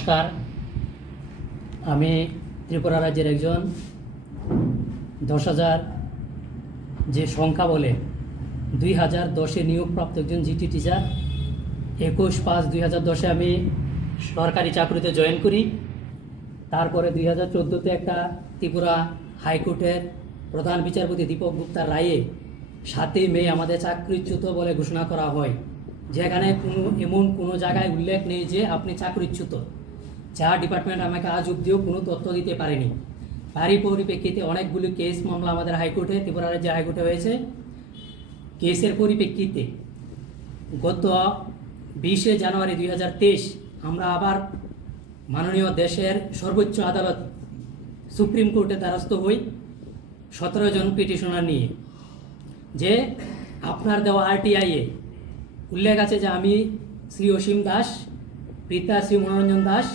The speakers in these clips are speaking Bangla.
নমস্কার। আমি ত্রিপুরা রাজ্যের একজন দশ হাজার যে সংখ্যা বলে দুই হাজার দশে নিয়োগপ্রাপ্ত একজন জিটি টিচার, একুশ পাঁচ দুই হাজার দশে আমি সরকারি চাকরিতে জয়েন করি। তারপরে দুই হাজার চোদ্দোতে একটা ত্রিপুরা হাইকোর্টের প্রধান বিচারপতি দীপক গুপ্তার রায়ে সাতই মে আমাদের চাকরিচ্যুত বলে ঘোষণা করা হয়। যেখানে কোনো এমন কোনো জায়গায় উল্লেখ নেই যে আপনি চাকরিচ্যুত। যা ডিপার্টমেন্ট আমাকে আজ অব্দিও কোনো তথ্য দিতে পারেনি। তারই পরিপ্রেক্ষিতে অনেকগুলি কেস মামলা আমাদের হাইকোর্টে ত্রিপুরা রাজ্যের হাইকোর্টে হয়েছে। কেসের পরিপ্রেক্ষিতে গত বিশে জানুয়ারি দুই হাজার তেইশ আমরা আবার মাননীয় দেশের সর্বোচ্চ আদালত সুপ্রিম কোর্টে দ্বারস্থ হই সতেরো জন পিটিশনার নিয়ে। যে আপনার দেওয়া আরটিআইয়ে উল্লেখ আছে যে আমি শ্রী অসীম দাস পিতা শ্রী মনোরঞ্জন দাস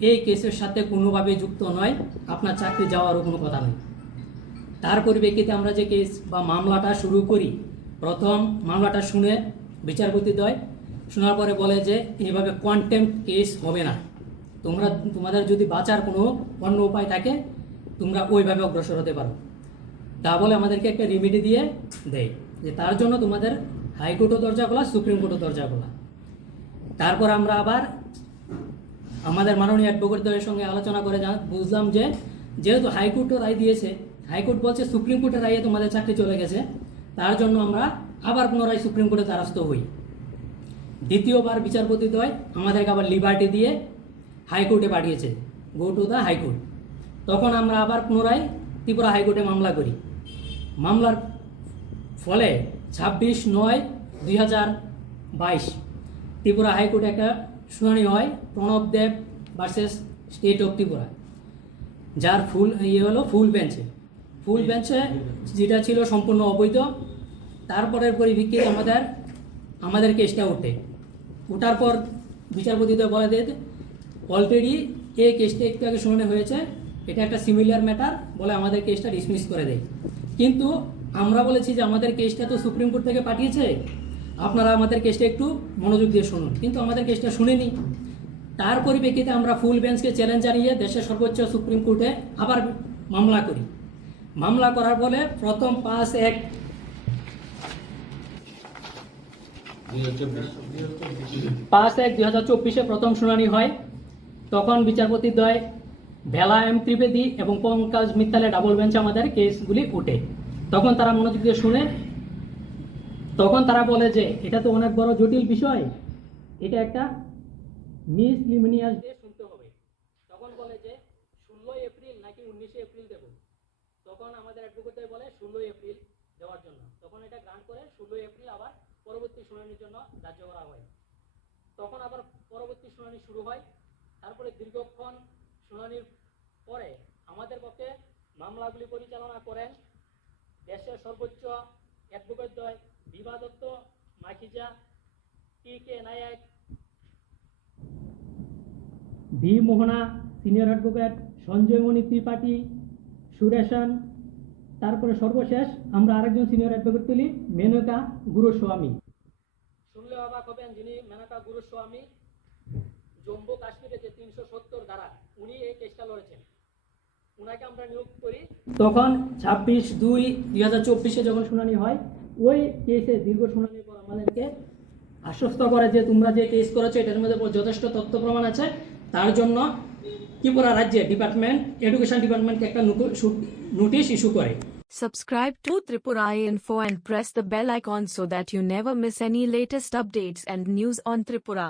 এই কেসের সাথে কোনোভাবে যুক্ত নয়। আপনার চাকরি যাওয়ারও কোনো কথা নেই তার পরিপ্রেক্ষিতে আমরা যে কেস বা মামলাটা শুরু করি, প্রথম মামলাটা শুনে বিচারপতি দয় শোনার পরে বলে যে এইভাবে কন্টেম্প কেস হবে না। তোমরা, তোমাদের যদি বাঁচার কোনো অন্য উপায় থাকে, তোমরা ওইভাবে অগ্রসর হতে পারো। তা বলে আমাদেরকে একটা রিমিডি দিয়ে দেয় যে, তার জন্য তোমাদের হাইকোর্টও দরজা খোলা, সুপ্রিম কোর্টও দরজা খোলা। তারপর আমরা আবার আমাদের মাননীয় অ্যাডভোকেটদের সঙ্গে আলোচনা করে বুঝলাম যে যেহেতু হাইকোর্টও রায় দিয়েছে, হাইকোর্ট বলছে সুপ্রিম কোর্টের রায়ে তোমাদের চাকরি চলে গেছে, তার জন্য আমরা আবার পুনরায় সুপ্রিম কোর্টে দ্বারস্থ হই। দ্বিতীয়বার বিচারপতি দ্বয় আমাদেরকে আবার লিবার্টি দিয়ে হাইকোর্টে পাঠিয়েছে, গো টু দ্য হাইকোর্ট। তখন আমরা আবার পুনরায় ত্রিপুরা হাইকোর্টে মামলা করি। মামলার ফলে ছাব্বিশ নয় দুই হাজার বাইশ ত্রিপুরা হাইকোর্টে একটা শুনানি হয় Pranab Deb versus state of Tripura যার ফুল ইয়ে হলো ফুল বেঞ্চে ফুল বেঞ্চে যেটা ছিল সম্পূর্ণ অবৈধ। তারপরের পরিপ্রেক্ষিতে আমাদের আমাদের কেসটা ওঠে ওঠার পর বিচারপতিদের বলে দেয় অলরেডি এই কেসটা একটু আগে শুনানি হয়েছে এটা একটা সিমিলার ম্যাটার বলে আমাদের কেসটা ডিসমিস করে দেয়। কিন্তু আমরা বলেছি যে আমাদের কেসটা তো সুপ্রিম কোর্ট থেকে পাঠিয়েছে আপনারা আমাদের কেসটা একটু মনোযোগ দিয়ে শুনুন। কিন্তু আমাদের কেসটা শুনেনি। তার পরিপ্রেক্ষিতে আমরা ফুল বেঞ্চকে চ্যালেঞ্জ জানিয়ে দেশের সর্বোচ্চ সুপ্রিম কোর্টে আবার মামলা করি। মামলা করার ফলে প্রথম পাঁচ এক পাঁচ এক দুই হাজার চব্বিশে প্রথম শুনানি হয়। তখন বিচারপতি দ্বয় ভেলা এম ত্রিবেদী এবং পঙ্কাজ মিত্তালে ডাবল বেঞ্চে আমাদের কেসগুলি ওঠে। তখন তারা মনোযোগ দিয়ে শুনে তখন তারা বলে যে, এটা তো অনেক বড় জটিল বিষয়। এটা একটা মিস লিমিনিয়াস দিয়ে শুনতে হবে। তখন বলে যে, ষোলোই এপ্রিল নাকি উনিশে এপ্রিল দেব তখন আমাদের অ্যাডভোকেট বলে, ষোলোই এপ্রিল দেওয়ার জন্য। তখন এটা গ্রান্ট করে, ষোলোই এপ্রিল আবার পরবর্তী শুনানির জন্য ধার্য করা হয়। তখন আবার পরবর্তী শুনানি শুরু হয়। তারপরে দীর্ঘক্ষণ শুনানির পরে আমাদের পক্ষে মামলাগুলি পরিচালনা করেন দেশের সর্বোচ্চ advocate দ্বয় Bibha Dutta Makhija T K Nayak V Mohana senior advocate Sanjay Mani Tripathi Sureshan. তারপরে সর্বশেষ আমরা আরেকজন সিনিয়র অ্যাডভোকেট তুলি মেনকা গুরুস্বামী। শুনলে অবাক হবেন যিনি মেনকা গুরুস্বামী। জম্মু কাশ্মীরে যে তিনশো সত্তর ধারা উনি এই কেসটা লড়েছেন। উনাকে আমরা নিয়োগ করি। তখন ছাব্বিশ দুই দুই হাজার চব্বিশে যখন শুনানি হয় ওই কেসে দীর্ঘ শুনানির পর আমাদেরকে আশ্বস্ত করে যে তোমরা যে কেস করেছ, এটার মধ্যে যথেষ্ট তথ্য প্রমাণ আছে তার জন্য ত্রিপুরা রাজ্যে ডিপার্টমেন্ট এডুকেশন ডিপার্টমেন্টকে একটা নোটিশ ইস্যু করে Subscribe to Tripura Info and press the bell icon so that you never miss any latest updates and news on Tripura.